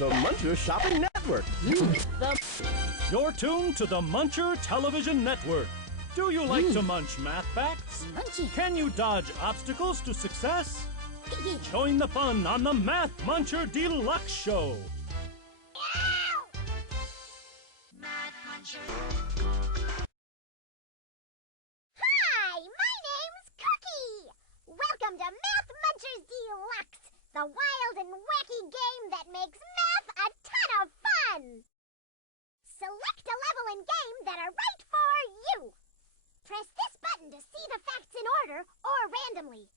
The Muncher Shopping Network. You're tuned to the Muncher Television Network. Do you like to munch math facts? Munchy. Can you dodge obstacles to success? Join the fun on the Math Muncher Deluxe Show. Math Munchers. Hi, my name's Cookie. Welcome to Math Munchers Deluxe, the wild and wacky game that makes math a ton of fun. Select a level and game that are right for you. Press this button to see the facts in order or randomly.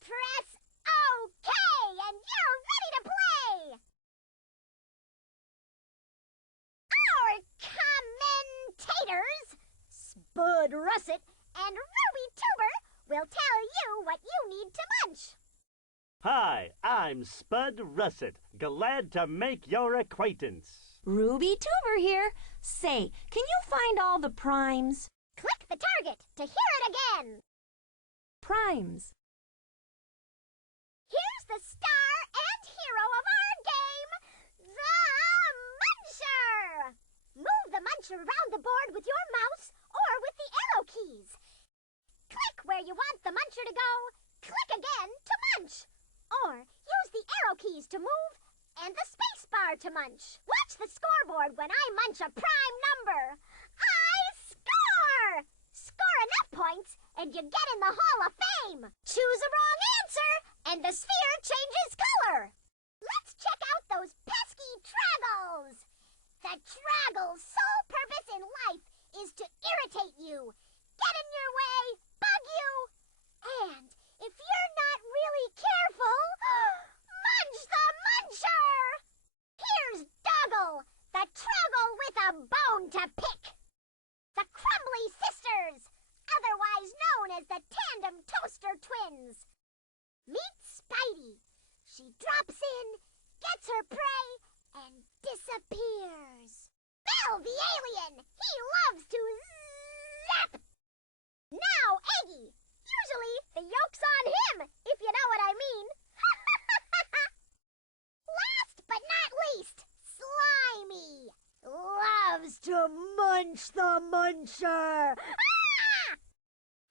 Press OK, and you're ready to play. Our commentators, Spud Russet and Ruby Tuber, will tell you what you need to munch. Hi, I'm Spud Russet. Glad to make your acquaintance. Ruby Tuber here. Say, can you find all the primes? Click the target to hear it again. Primes. Here's the star and hero of our game, the Muncher. Move the Muncher around the board with your mouse or with the arrow keys. Click where you want the Muncher to go, click again to munch. Or use the arrow keys to move and the space bar to munch. Watch the scoreboard when I munch a prime number. I score! Score enough points and you get in the Hall of Fame. Choose a wrong answer and the sphere changes color. Let's check out those pesky Troggles. The Troggles' sole purpose in life is to irritate you, get in your way, bug you, and if you're not really careful, munch the Muncher! Here's Doggle, the Troggle with a bone to pick. The Crumbly Sisters, otherwise known as the Tandem Toaster Twins. Meet Spidey. She drops in, gets her prey, and disappears. Bell the Alien. He loves to zap. Now Eggy. Usually the yoke's on him, if you know what I mean. Last but not least, Slimy. Loves to munch the Muncher. Ah!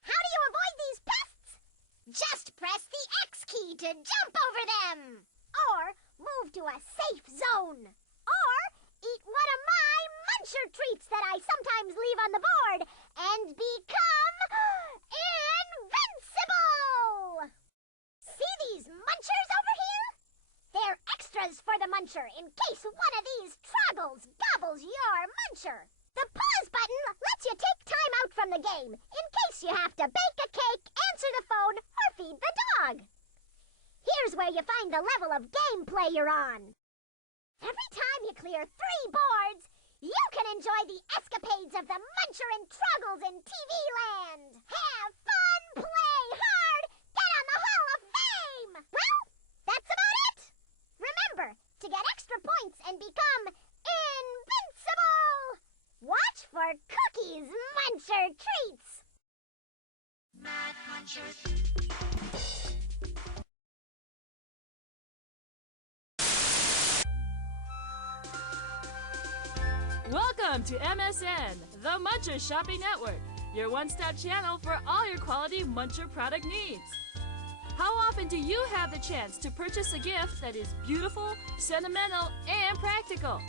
How do you avoid these pests? Just press the X key to jump over them. Or move to a safe zone. Or eat one of my Muncher treats that I sometimes leave on the board and become invincible. See these Munchers over here? They're extras for the Muncher in case one of these Troggles gobbles your Muncher. The pause button lets you take time out from the game in case you have to bake a cake, answer the phone, or feed the dog. Here's where you find the level of gameplay you're on. Every time you clear 3 boards, you can enjoy the escapades of the Muncher and Troggles in TV land. Have fun, play hard, get on the Hall of Fame. Well, that's about it. Remember to get extra points and become invincible. Watch for Cookie's Muncher treats. Math Munchers. Welcome to MSN, the Muncher Shopping Network, your one-stop channel for all your quality Muncher product needs. How often do you have the chance to purchase a gift that is beautiful, sentimental, and practical?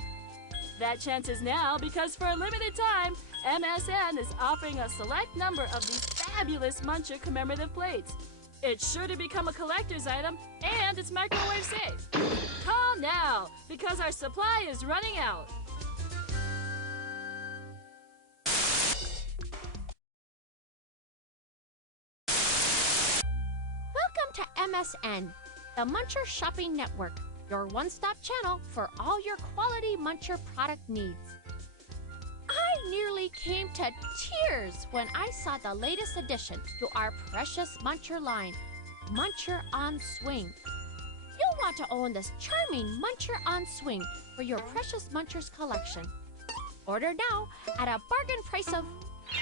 That chance is now because for a limited time, MSN is offering a select number of these fabulous Muncher commemorative plates. It's sure to become a collector's item, and it's microwave safe. Call now, because our supply is running out. Welcome to MSN, the Muncher Shopping Network, your one-stop channel for all your quality Muncher product needs. I nearly came to tears when I saw the latest addition to our precious Muncher line, Muncher on Swing. You'll want to own this charming Muncher on Swing for your precious Munchers collection. Order now at a bargain price of,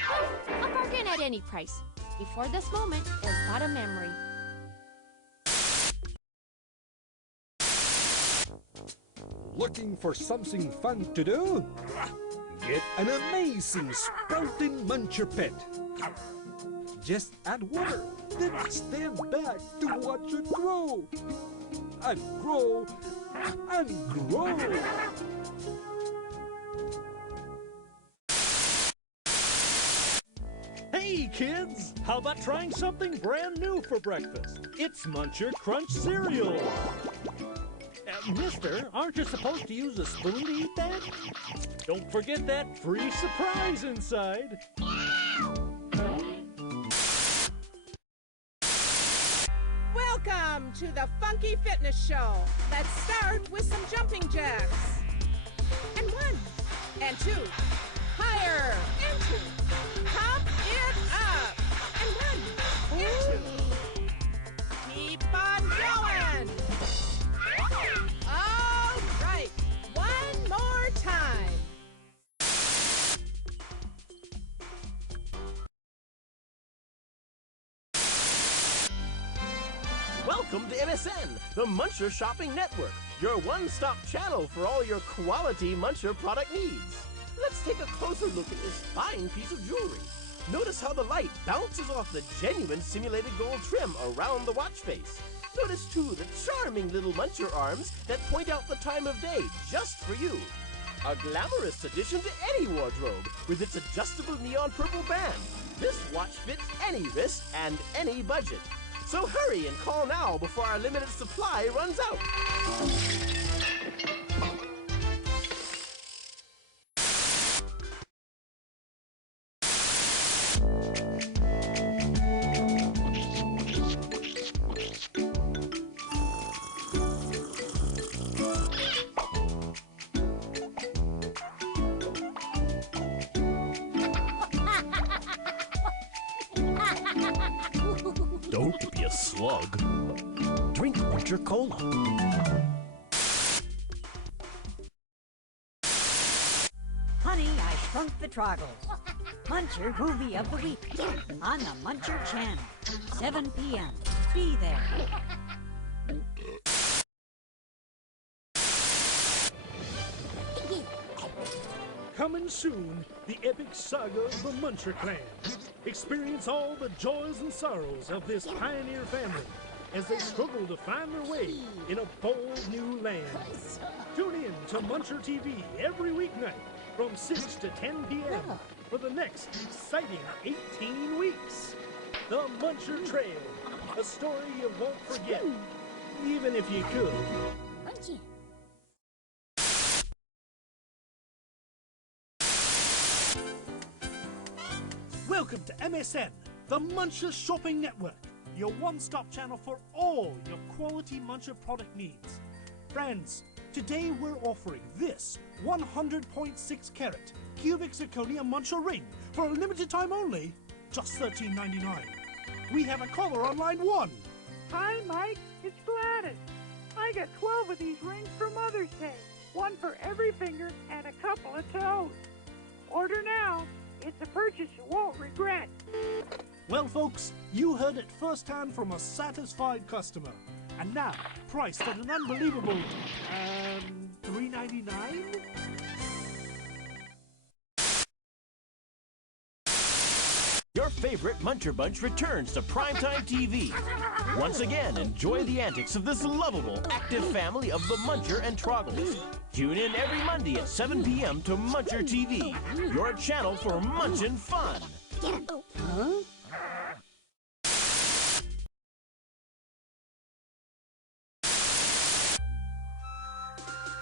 well, a bargain at any price. Before this moment is but a memory. Looking for something fun to do? Get an amazing sprouting Muncher Pet. Just add water, then stand back to watch it grow. And grow, and grow. Hey kids, how about trying something brand new for breakfast? It's Muncher Crunch cereal. Mister, aren't you supposed to use a spoon to eat that? Don't forget that free surprise inside. Welcome to the Funky Fitness Show. Let's start with some jumping jacks. And 1, and 2, higher, and 2. Pump it up. And 1, and 2. Keep on going. All right, one more time. Welcome to MSN, the Muncher Shopping Network, your one-stop channel for all your quality Muncher product needs. Let's take a closer look at this fine piece of jewelry. Notice how the light bounces off the genuine simulated gold trim around the watch face. Notice, too, the charming little Muncher arms that point out the time of day just for you. A glamorous addition to any wardrobe with its adjustable neon purple band. This watch fits any wrist and any budget. So hurry and call now before our limited supply runs out. Don't be a slug. Drink Muncher Cola. Honey, I Shrunk the Troggles. Muncher Movie of the Week on the Muncher Channel. 7 p.m. Be there. Coming soon, the epic saga of the Muncher clan. Experience all the joys and sorrows of this pioneer family as they struggle to find their way in a bold new land. Tune in to Muncher TV every weeknight from 6 to 10 p.m. for the next exciting 18 weeks. The Muncher Trail, a story you won't forget, even if you could. Welcome to MSN, the Muncher Shopping Network, your one-stop channel for all your quality Muncher product needs. Friends, today we're offering this 100.6 carat cubic zirconia Muncher Ring for a limited time only, just $13.99. We have a caller on line 1. Hi, Mike. It's Gladys. I got 12 of these rings for Mother's Day. One for every finger and a couple of toes. Order now. It's a purchase you won't regret. Well, folks, you heard it firsthand from a satisfied customer. And now, priced at an unbelievable, $3.99? Your favorite Muncher Bunch returns to primetime TV. Once again, enjoy the antics of this lovable, active family of the Muncher and Troggles. Tune in every Monday at 7 p.m. to Muncher TV, your channel for munchin' fun. Huh?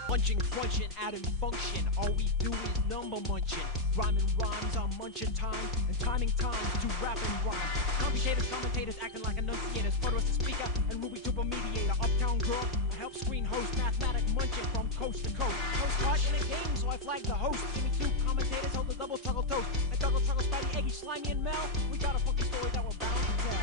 Munching, crunching, adding function. All we do is number munching. Rhyming rhymes on munching time and timing times to rap and rhyme. Complicated commentators acting like enunciators. Photos to speaker and movie tuber mediator. Uptown girl, a help screen host. Mathematic munching from coast to coast. Host part in a game, so I flag the host. Give me 2 commentators, hold the double Truggle toast. And Double Truggle, Spidey, Eggy, Slimy, and Mel. We got a funky story that we're bound to tell.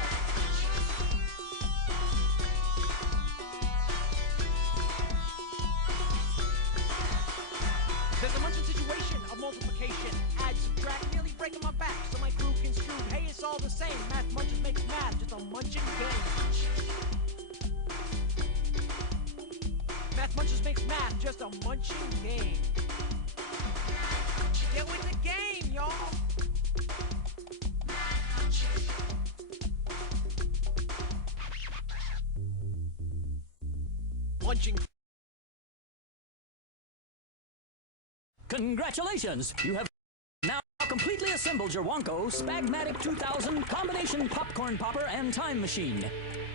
There's a munching situation of multiplication. Add, subtract, nearly breaking my back so my crew can screw. Hey, it's all the same. Math Munchers makes math, just a munching game. Math Munchers makes math just a munching game. Get with the game, y'all. Munching. Congratulations! You have now completely assembled your Wonko Spagmatic 2000 combination popcorn popper and time machine.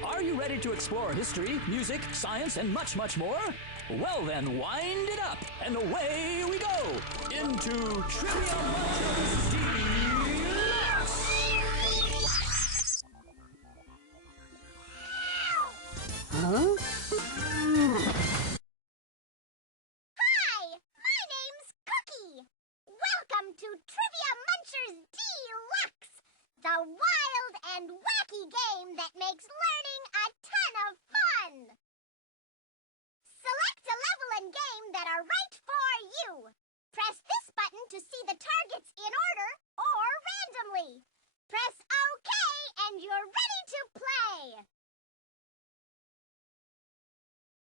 Are you ready to explore history, music, science, and much, much more? Well then, wind it up, and away we go into Trivia Munchers Deluxe! Huh? Hi, my name's Cookie. Welcome to Trivia Munchers Deluxe, the wild and wacky game that makes learning a ton of fun. Select a level and game that are right for you. Press this button to see the targets in order or randomly. Press OK and you're ready to play.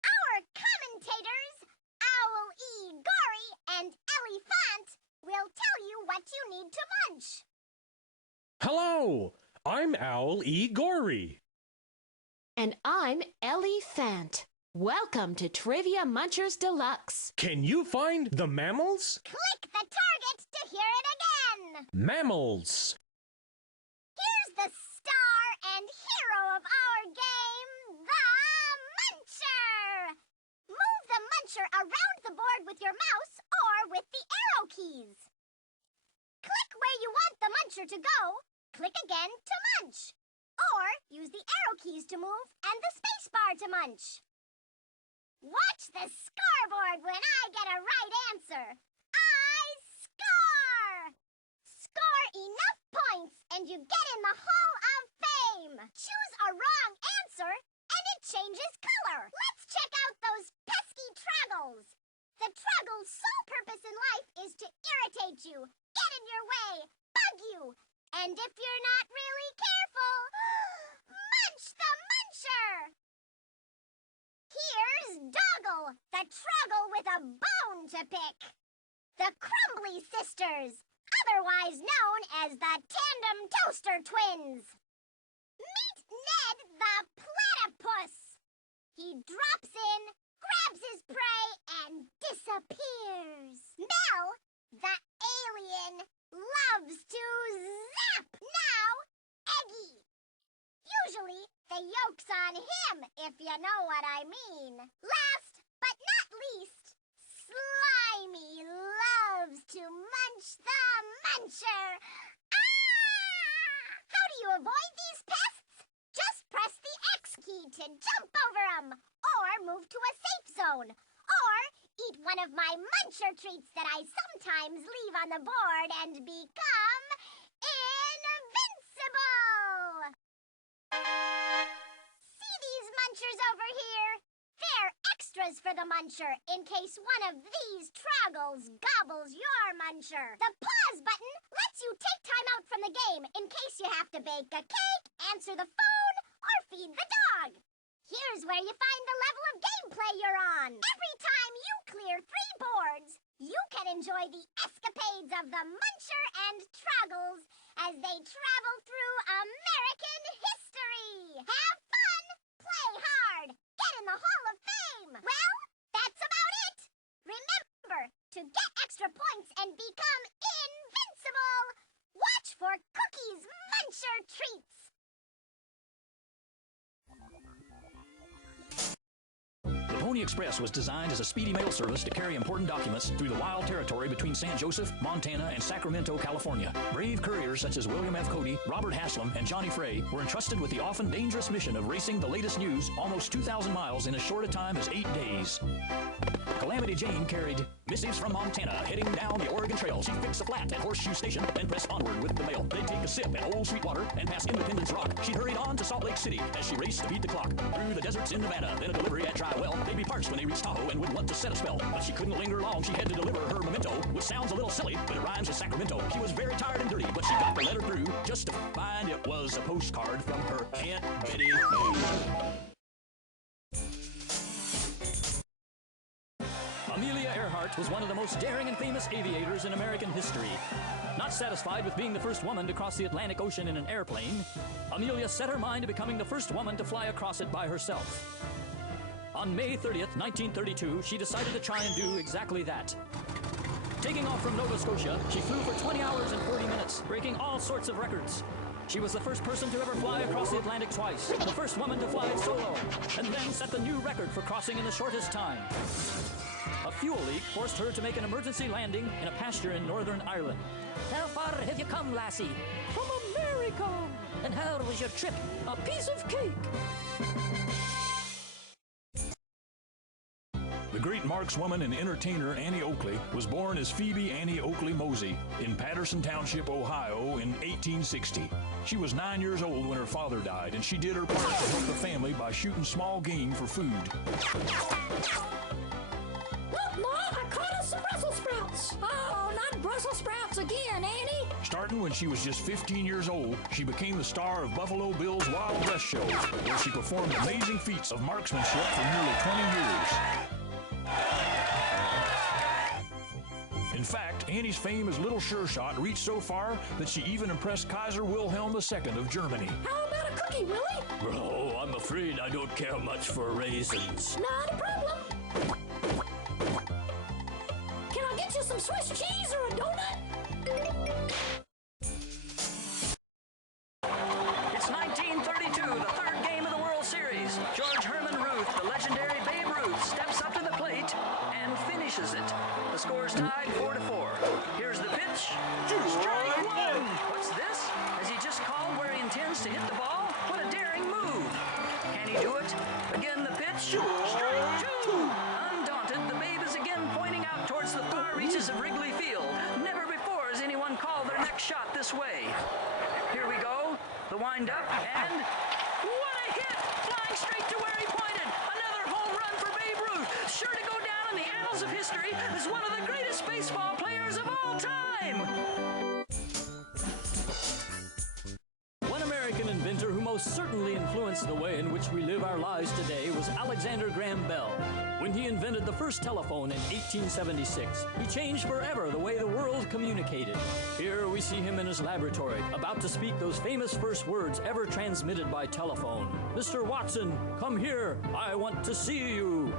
Our commentators, Owl E. Gory and Ellie Font, will tell you what you need to munch. Hello, I'm Owl E. Gory. And I'm Ellie Fant. Welcome to Trivia Munchers Deluxe. Can you find the mammals? Click the target to hear it again. Mammals. Here's the star and hero of our game, the Muncher. Move the Muncher around the board with your mouse or with the arrow keys. Click where you want the Muncher to go, click again to munch. Or use the arrow keys to move and the space bar to munch. Watch the scoreboard when I get a right answer. I score! Score enough points and you get in the Hall of Fame. Choose a wrong answer and it changes color. Let's check out those pesky Troggles. The Troggles' sole purpose in life is to irritate you, get in your way, bug you, and if you're not really careful, munch the Muncher! Here's Doggle, the Troggle with a bone to pick. The Crumbly Sisters, otherwise known as the Tandem Toaster Twins. Meet Ned the Platypus. He drops in, grabs his prey, and disappears. Mel, the alien, loves to zap. Now, Eggy. Usually, the yoke's on him, if you know what I mean. Last but not least, Slimy loves to munch the Muncher. Ah! How do you avoid these pests? Just press the X key to jump over them, or move to a safe zone, or eat one of my Muncher treats that I sometimes leave on the board and become invincible. See these Munchers over here? They're extras for the Muncher in case one of these Troggles gobbles your Muncher. The pause button lets you take time out from the game in case you have to bake a cake, answer the phone, or feed the dog. Here's where you find the level of gameplay you're on. Every time you clear 3 boards, you can enjoy the escapades of the Muncher and Troggles as they travel through American history. Have fun, play hard, get in the Hall of Fame. Well, that's about it. Remember, to get extra points and become invincible, watch for Cookie's Muncher treats. The Pony Express was designed as a speedy mail service to carry important documents through the wild territory between San Joseph, Montana, and Sacramento, California. Brave couriers such as William F. Cody, Robert Haslam, and Johnny Frey were entrusted with the often dangerous mission of racing the latest news almost 2,000 miles in as short a time as 8 days. Calamity Jane carried missives from Montana heading down the Oregon Trail. She'd fix a flat at Horseshoe Station, then press onward with the mail. They'd take a sip at Old Sweetwater and pass Independence Rock. She hurried on to Salt Lake City as she raced to beat the clock. Through the deserts in Nevada, then a delivery at Tri-Well. They'd be parched when they reached Tahoe and would want to set a spell. But she couldn't linger long. She had to deliver her memento, which sounds a little silly, but it rhymes with Sacramento. She was very tired and dirty, but she got the letter through just to find it was a postcard from her Aunt Betty May. Earhart was one of the most daring and famous aviators in American history. Not satisfied with being the first woman to cross the Atlantic Ocean in an airplane, Amelia set her mind to becoming the first woman to fly across it by herself. On May 30th, 1932, she decided to try and do exactly that. Taking off from Nova Scotia, she flew for 20 hours and 40 minutes, breaking all sorts of records. She was the first person to ever fly across the Atlantic twice, the first woman to fly solo, and then set the new record for crossing in the shortest time. A fuel leak forced her to make an emergency landing in a pasture in Northern Ireland. How far have you come, lassie? From America. And how was your trip? A piece of cake. The great markswoman and entertainer Annie Oakley was born as Phoebe Annie Oakley Mosey in Patterson Township, Ohio in 1860. She was 9 years old when her father died, and she did her part to help the family by shooting small game for food. Look, Mom, I caught us some Brussels sprouts. Oh, not Brussels sprouts again, Annie. Starting when she was just 15 years old, she became the star of Buffalo Bill's Wild West Show, where she performed amazing feats of marksmanship for nearly 20 years. In fact, Annie's fame as Little Sure Shot reached so far that she even impressed Kaiser Wilhelm II of Germany. How about a cookie, Willie? Oh, I'm afraid I don't care much for raisins. Not a problem. Can I get you some Swiss cheese or a donut? It's 1932, the third game of the World Series. George Herman Ruth, the legendary Babe Ruth, steps up to the plate and finishes it. The score's tied 4-4. Here's the pitch. Strike one! What's this? Has he just called where he intends to hit the ball? What a daring move! Can he do it? Again the pitch. Strike two! Undaunted, the Babe is again pointing out towards the far reaches of Wrigley Field. Never before has anyone called their next shot this way. Here we go. The wind-up, and what a hit! Flying straight to where he pointed. Another home run for Babe Ruth. Sure to go down in the annals of history as one of the greatest baseball players of all time. One American inventor who most certainly influenced the way in which we live our lives today was Alexander Graham Bell. When he invented the first telephone in 1876, he changed forever the way the world communicated. Here we see him in his laboratory, about to speak those famous first words ever transmitted by telephone. Mr. Watson, come here. I want to see you.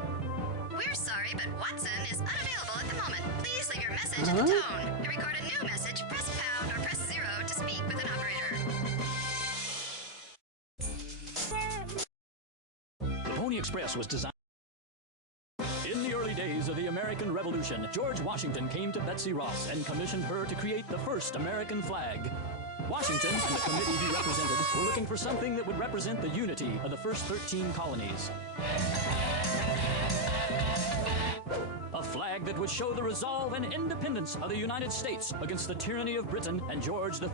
We're sorry, but Watson is unavailable at the moment. Please leave your message at the tone. To record a new message, press pound or press 0 to speak with an operator. The Pony Express was designed. In the early days of the American Revolution, George Washington came to Betsy Ross and commissioned her to create the first American flag. Washington and the committee he represented were looking for something that would represent the unity of the first 13 colonies. A flag that would show the resolve and independence of the United States against the tyranny of Britain and George III.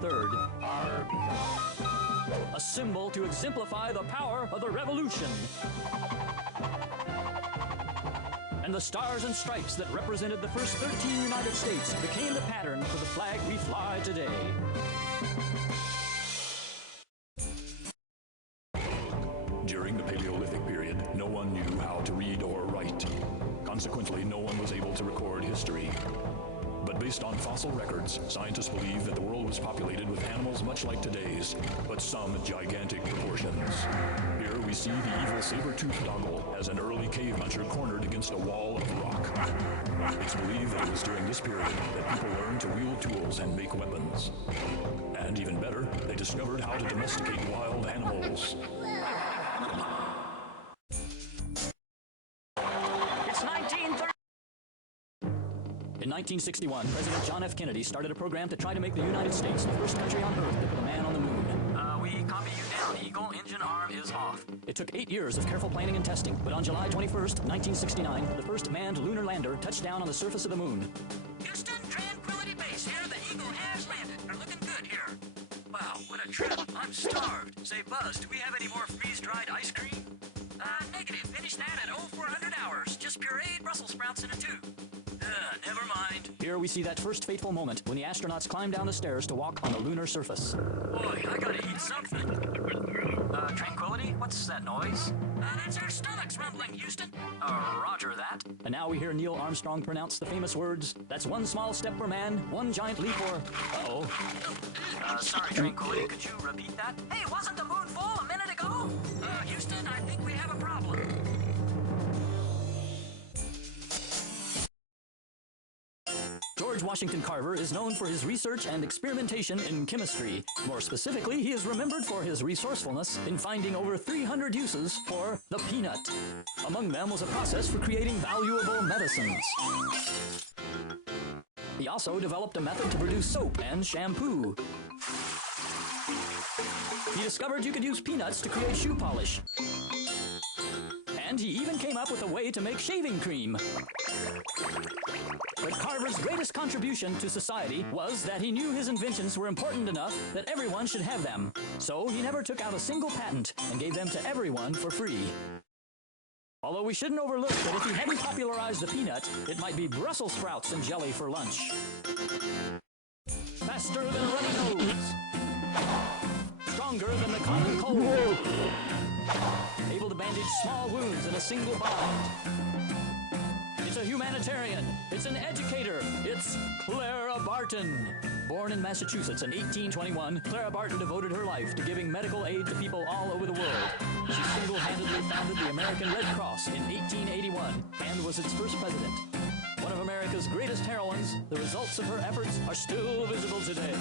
A symbol to exemplify the power of the Revolution. And the stars and stripes that represented the first 13 United States became the pattern for the flag we fly today. During the Paleolithic period, no one knew how to read or write. Consequently, no one was able to record history. But based on fossil records, scientists believe that the world was populated with animals much like today's, but some gigantic proportions. Here we see the evil saber-toothed doggle as an early cave muncher cornered against a wall of rock. It's believed that it was during this period that people learned to wield tools and make weapons. And even better, they discovered how to domesticate wild animals. In 1961, President John F. Kennedy started a program to try to make the United States the first country on Earth to put a man on the moon. We copy you down, Eagle. Engine arm is off. It took 8 years of careful planning and testing, but on July 21st, 1969, the first manned lunar lander touched down on the surface of the moon. Houston, Tranquility Base here. The Eagle has landed. You're looking good here. Wow, what a trip. I'm starved. Say, Buzz, do we have any more freeze-dried ice cream? Negative. Finish that at 0400 hours. Just pureed Brussels sprouts in a tube. Never mind. Here we see that first fateful moment when the astronauts climbed down the stairs to walk on the lunar surface. Boy, I gotta eat something. Tranquility? What's that noise? That's our stomachs rumbling, Houston. Roger that. And now we hear Neil Armstrong pronounce the famous words, "That's one small step for man, one giant leap for..." Uh-oh. Sorry, Tranquility, could you repeat that? Hey, wasn't the moon full a minute ago? Houston, I think we have a problem. George Washington Carver is known for his research and experimentation in chemistry. More specifically, he is remembered for his resourcefulness in finding over 300 uses for the peanut. Among them was a process for creating valuable medicines. He also developed a method to produce soap and shampoo. He discovered you could use peanuts to create shoe polish. And he even came up with a way to make shaving cream. But Carver's greatest contribution to society was that he knew his inventions were important enough that everyone should have them. So he never took out a single patent and gave them to everyone for free. Although we shouldn't overlook that if he hadn't popularized the peanut, it might be Brussels sprouts and jelly for lunch. Faster than a runny nose. Stronger than the common cold. Able to bandage small wounds in a single bind. It's a humanitarian. It's an educator. It's Clara Barton. Born in Massachusetts in 1821, Clara Barton devoted her life to giving medical aid to people all over the world. She single-handedly founded the American Red Cross in 1881 and was its first president. One of America's greatest heroines, the results of her efforts are still visible today.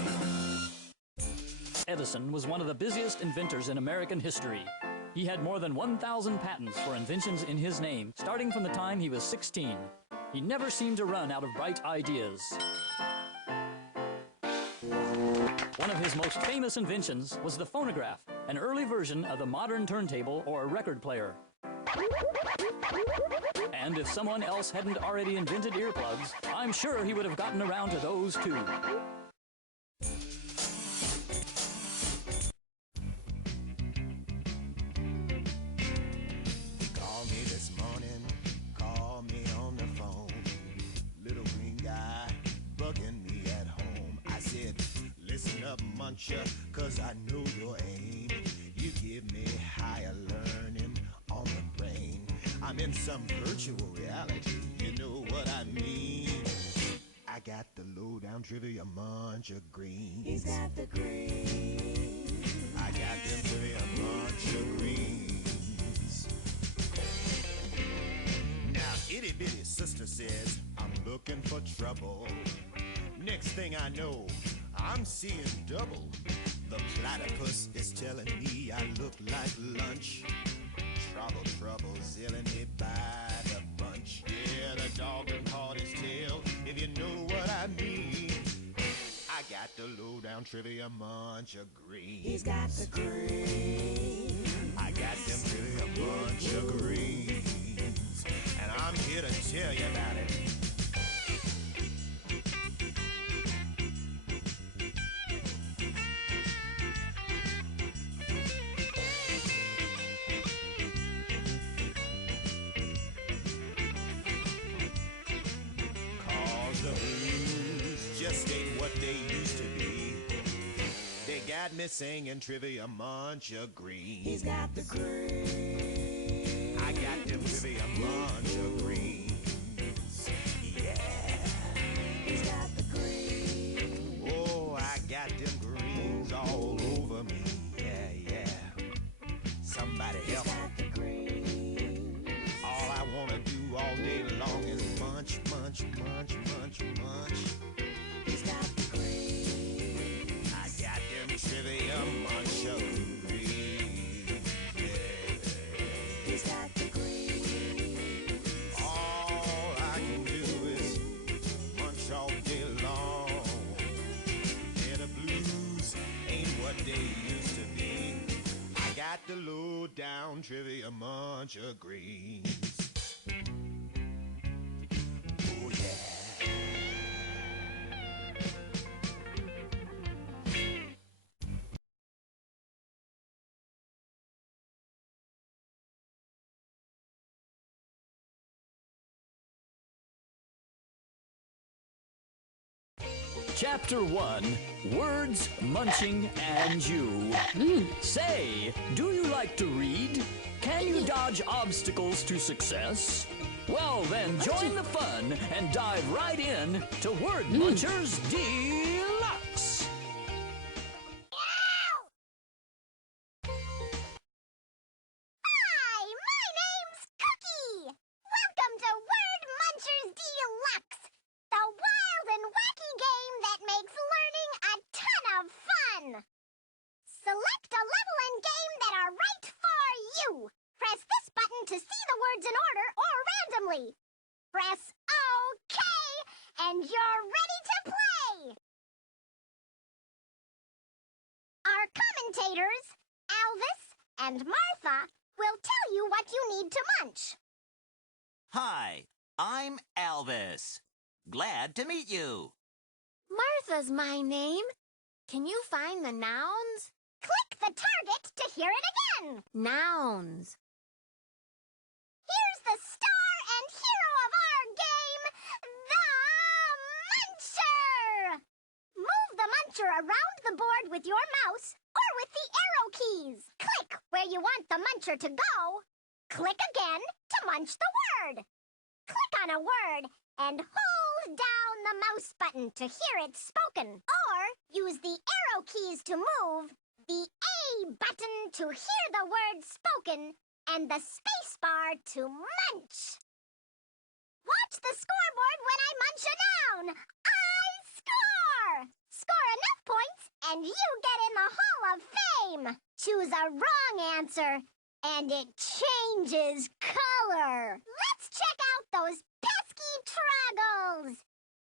Edison was one of the busiest inventors in American history. He had more than 1,000 patents for inventions in his name, starting from the time he was 16. He never seemed to run out of bright ideas. One of his most famous inventions was the phonograph, an early version of the modern turntable or record player. And if someone else hadn't already invented earplugs, I'm sure he would have gotten around to those too. Call me this morning, call me on the phone. Little green guy bugging me at home. I said, listen up, Muncher, 'cause I know your aim. You give me higher learning on the brain. I'm in some virtual reality, you know what I mean. I got the lowdown trivia Muncher greens. He's got the greens. I got them trivia Muncher greens. Now, itty bitty sister says, I'm looking for trouble. Next thing I know, I'm seeing double. The platypus is telling me I look like lunch. Trouble, zilling me by the bunch. Yeah, the dog done caught his tail, if you know what I mean. I got the lowdown trivia Muncher greens. He's got the greens. I got them trivia Muncher greens. And I'm here to tell you about it. Got me singing trivia Muncher greens. He's got the greens. I got them trivia Muncher greens. Yeah. He's got the greens. Oh, I got them greens all over me. Yeah. Somebody help. He's got the greens. All I wanna do all day long is munch. He's got the greens. I got them trivia Muncher greens. Yeah. He's got the greens. All I can do is munch all day long. Yeah, the blues ain't what they used to be. I got the low down trivia Muncher greens. Oh yeah. Chapter 1, Words, Munching, and You. Say, do you like to read? Can you dodge obstacles to success? Well, then join the fun and dive right in to Word Munchers Deluxe. Hi, my name's Cookie. Welcome to Word Munchers Deluxe, the wild and wacky game that makes learning a ton of fun. Select a level and game that are right for you. Press this button to see the words in order or randomly. Press OK, and you're ready to play. Our commentators, Alvis and Martha, will tell you what you need to munch. Hi, I'm Alvis. Glad to meet you. Martha's my name. Can you find the nouns? Click the target to hear it again. Nouns. Here's the star and hero of our game, the Muncher! Move the Muncher around the board with your mouse or with the arrow keys. Click where you want the Muncher to go. Click again to munch the word. Click on a word and hold down the mouse button to hear it spoken. Or use the arrow keys to move, the A button to hear the word spoken, and the space bar to munch. Watch the scoreboard when I munch a noun. I score! Score enough points and you get in the Hall of Fame. Choose a wrong answer and it changes color. Let's check out those pesky Troggles.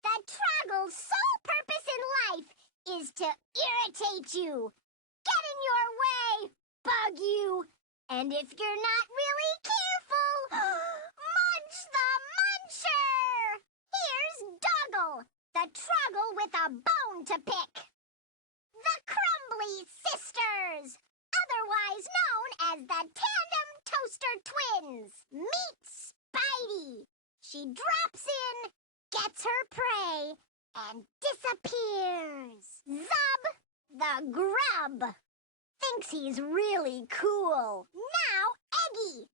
The Troggles' sole purpose in life is to irritate you, get in your way, bug you, and if you're not really careful, munch the Muncher! Here's Doggle, the Troggle with a bone to pick. The Crumbly Sisters, otherwise known as the Tandem Toaster Twins. Meet Spidey. She drops in, gets her prey, and disappears. Zub, the Grub, thinks he's really cool. Now, Eggy.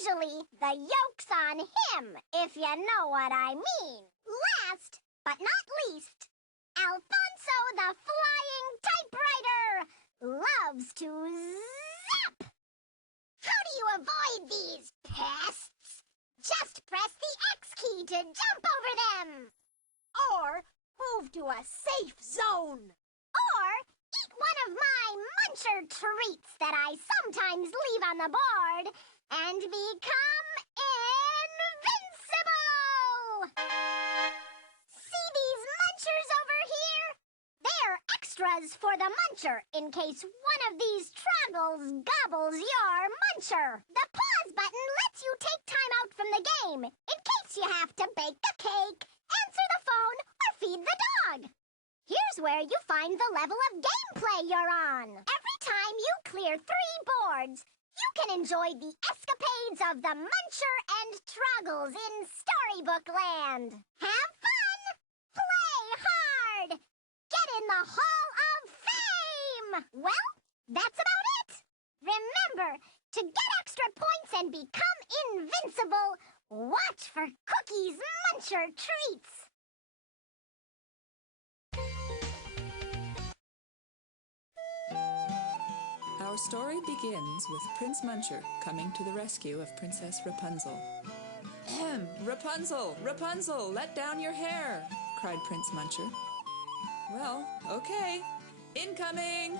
Usually, the yoke's on him, if you know what I mean. Last, but not least, Alfonso the Flying Typewriter loves to zap. How do you avoid these pests? Just press the X key to jump over them. Or move to a safe zone. Or eat one of my Muncher treats that I sometimes leave on the board and become invincible! See these Munchers over here? They're extras for the Muncher in case one of these Troggles gobbles your Muncher. The pause button lets you take time out from the game in case you have to bake the cake, answer the phone, or feed the dog. Here's where you find the level of gameplay you're on. Every time you clear 3 boards, you can enjoy the escapades of the Muncher and Troggles in Storybook Land. Have fun! Play hard! Get in the Hall of Fame! Well, that's about it. Remember, to get extra points and become invincible, watch for Cookie's Muncher treats. Our story begins with Prince Muncher coming to the rescue of Princess Rapunzel. Rapunzel! Rapunzel! Let down your hair! Cried Prince Muncher. Well, okay. Incoming!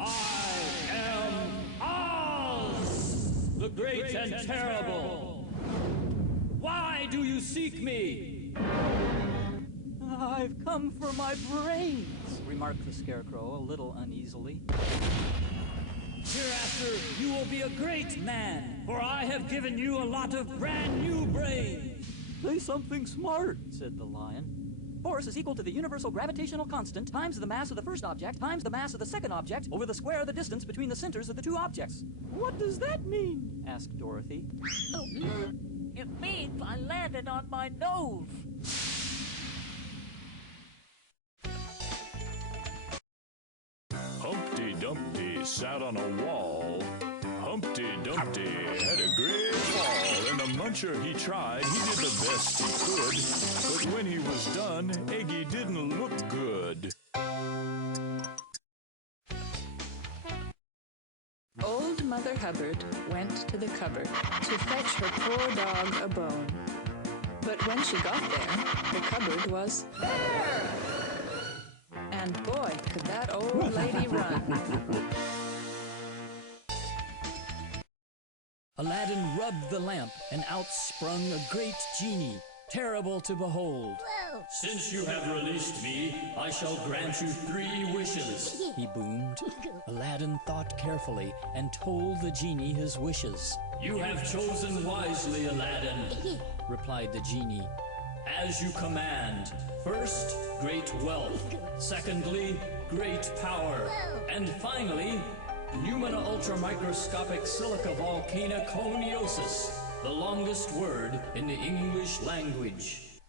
I am Oz, the great and terrible. Why do you seek me? I've come for my brains, remarked the Scarecrow a little uneasily. Hereafter, you will be a great man, for I have given you a lot of brand new brains. Say something smart, said the Lion. Force is equal to the universal gravitational constant times the mass of the first object times the mass of the second object over the square of the distance between the centers of the 2 objects. What does that mean? Asked Dorothy. It means I landed on my nose. sat on a wall. Humpty Dumpty had a great fall, and the muncher he tried, he did the best he could. But when he was done, Eggy didn't look good. Old Mother Hubbard went to the cupboard to fetch her poor dog a bone. But when she got there, the cupboard was bare. And boy, could that old lady run. Aladdin rubbed the lamp, and out sprung a great genie, terrible to behold. Since you have released me, I shall grant you 3 wishes. He boomed. Aladdin thought carefully and told the genie his wishes. You have chosen wisely, Aladdin, replied the genie. As you command. First, great wealth. Secondly, great power. And finally, Numina ultramicroscopic silica volcaniconiosis, the longest word in the English language.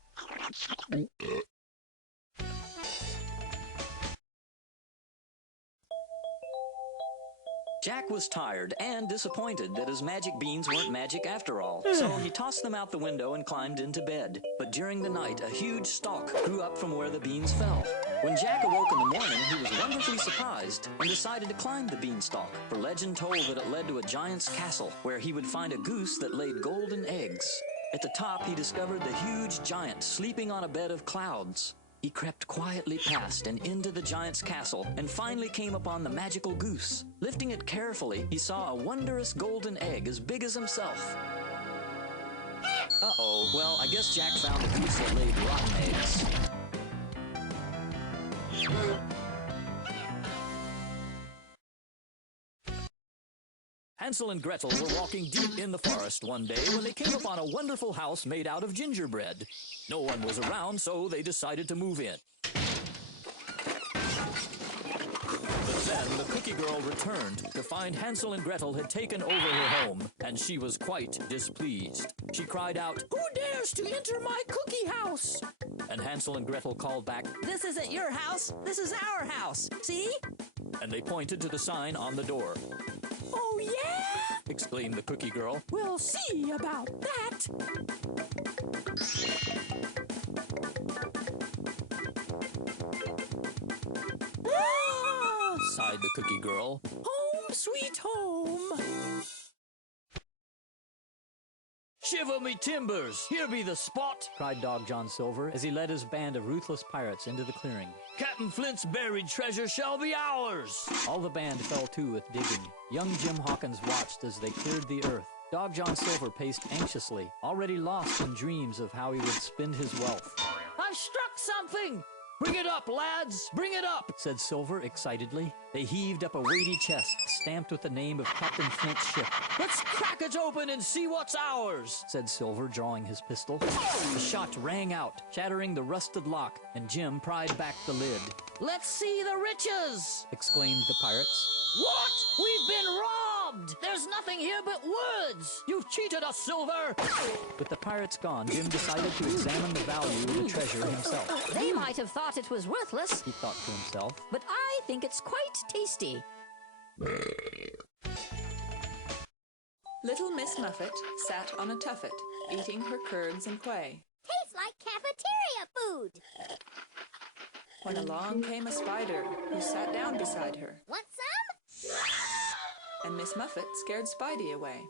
Jack was tired and disappointed that his magic beans weren't magic after all, so he tossed them out the window and climbed into bed. But during the night, a huge stalk grew up from where the beans fell. When Jack awoke in the morning, he was wonderfully surprised and decided to climb the beanstalk, for legend told that it led to a giant's castle, where he would find a goose that laid golden eggs. At the top, he discovered the huge giant sleeping on a bed of clouds. He crept quietly past and into the giant's castle and finally came upon the magical goose. Lifting it carefully, he saw a wondrous golden egg as big as himself. Uh-oh, well, I guess Jack found a goose that laid rotten eggs. Hansel and Gretel were walking deep in the forest one day when they came upon a wonderful house made out of gingerbread. No one was around, so they decided to move in. But then the cookie girl returned to find Hansel and Gretel had taken over her home, and she was quite displeased. She cried out, "Who dares to enter my cookie house?" And Hansel and Gretel called back, "This isn't your house, this is our house, see?" And they pointed to the sign on the door. "Oh, yeah?" exclaimed the cookie girl. "We'll see about that." Sighed the cookie girl. "Home, sweet home." "Shiver me timbers! Here be the spot!" cried Dog John Silver as he led his band of ruthless pirates into the clearing. "Captain Flint's buried treasure shall be ours!" All the band fell to with digging. Young Jim Hawkins watched as they cleared the earth. Dog John Silver paced anxiously, already lost in dreams of how he would spend his wealth. "I've struck something!" "Bring it up, lads! Bring it up!" said Silver excitedly. They heaved up a weighty chest stamped with the name of Captain Flint's ship. "Let's crack it open and see what's ours," said Silver, drawing his pistol. The shot rang out, shattering the rusted lock, and Jim pried back the lid. "Let's see the riches!" exclaimed the pirates. "What? We've been robbed! There's nothing here but woods!" "You've cheated us, Silver!" With the pirates gone, Jim decided to examine the value of the treasure himself. "They might have thought it was worthless," he thought to himself, "but I think it's quite tasty." Little Miss Muffet sat on a tuffet, eating her curds and whey. Tastes like cafeteria food. When along came a spider, who sat down beside her. Want some? And Miss Muffet scared Spidey away.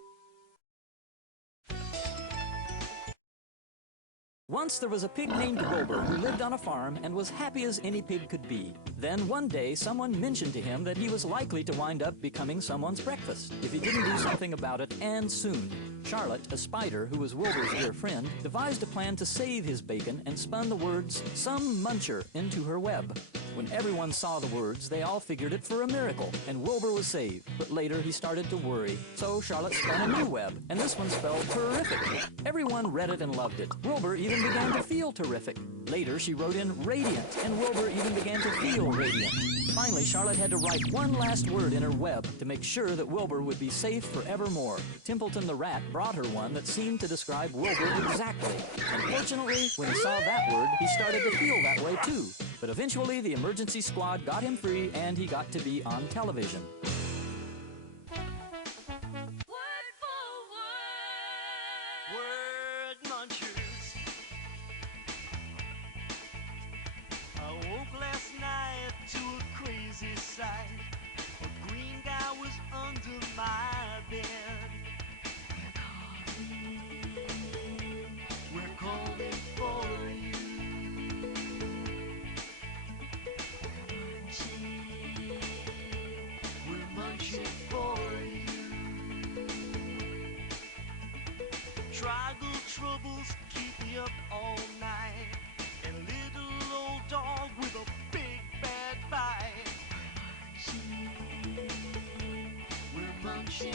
Once there was a pig named Wilbur who lived on a farm and was happy as any pig could be. Then one day someone mentioned to him that he was likely to wind up becoming someone's breakfast if he didn't do something about it, and soon. Charlotte, a spider who was Wilbur's dear friend, devised a plan to save his bacon and spun the words "Some Muncher" into her web. When everyone saw the words, they all figured it for a miracle, and Wilbur was saved. But later he started to worry, so Charlotte spun a new web, and this one spelled terrific. Everyone read it and loved it. Wilbur even began to feel terrific. Later she wrote in radiant, and Wilbur even began to feel radiant. Finally, Charlotte had to write one last word in her web to make sure that Wilbur would be safe forevermore. Templeton the rat brought her one that seemed to describe Wilbur exactly. Unfortunately, when he saw that word, he started to feel that way too. But eventually, the emergency squad got him free, and he got to be on television. to a crazy sight. A green guy was under my bed. We're calling for you. We're munching for you. Troggle troubles keep me up all night. And little old dog with a big bad bite. We're munching